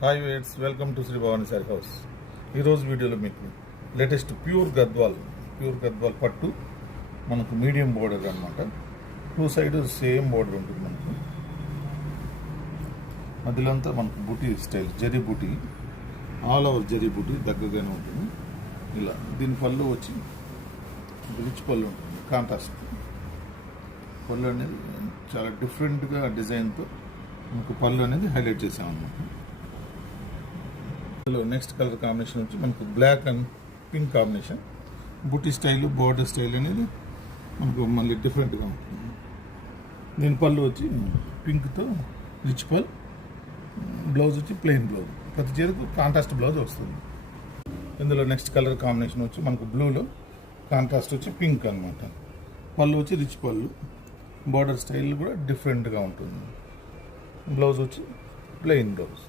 Hi వేట్స్, welcome to Sri Bhavani saree house. ఈరోజు వీడియోలో మీకు లేటెస్ట్ ప్యూర్ గద్వాల్ పట్టు మనకు మీడియం బోర్డర్ అనమాట. టూ సైడ్ సేమ్ బోర్డర్ ఉంటుంది. మనకు మధ్యలో అంతా మనకు బూటీ స్టైల్ జరీ బూటీ, ఆల్ ఓవర్ జరీ బూటీ దగ్గరగానే ఉంటుంది. ఇలా దీని పళ్ళు వచ్చి రిచ్ పళ్ళు ఉంటుంది. కాంట్రాస్ట్ పళ్ళు అనేది చాలా డిఫరెంట్గా డిజైన్తో మనకు పళ్ళు అనేది హైలైట్ చేసామన్నమాట. నెక్స్ట్ కలర్ కాంబినేషన్ వచ్చి మనకు బ్లాక్ అండ్ పింక్ కాంబినేషన్. బూటీ స్టైల్, బార్డర్ స్టైల్ అనేది మనకు మళ్ళీ డిఫరెంట్గా ఉంటుంది. దీని పళ్ళు వచ్చి పింక్తో రిచ్ పల్, బ్లౌజ్ వచ్చి ప్లెయిన్ బ్లౌజ్. ప్రతి చీరకు కాంట్రాస్ట్ బ్లౌజ్ వస్తుంది. ఇందులో నెక్స్ట్ కలర్ కాంబినేషన్ వచ్చి మనకు బ్లూలో కాంట్రాస్ట్ వచ్చి పింక్ అనమాట. పళ్ళు వచ్చి రిచ్ పళ్ళు, బార్డర్ స్టైల్ కూడా డిఫరెంట్గా ఉంటుంది. బ్లౌజ్ వచ్చి ప్లెయిన్ బ్లౌజ్.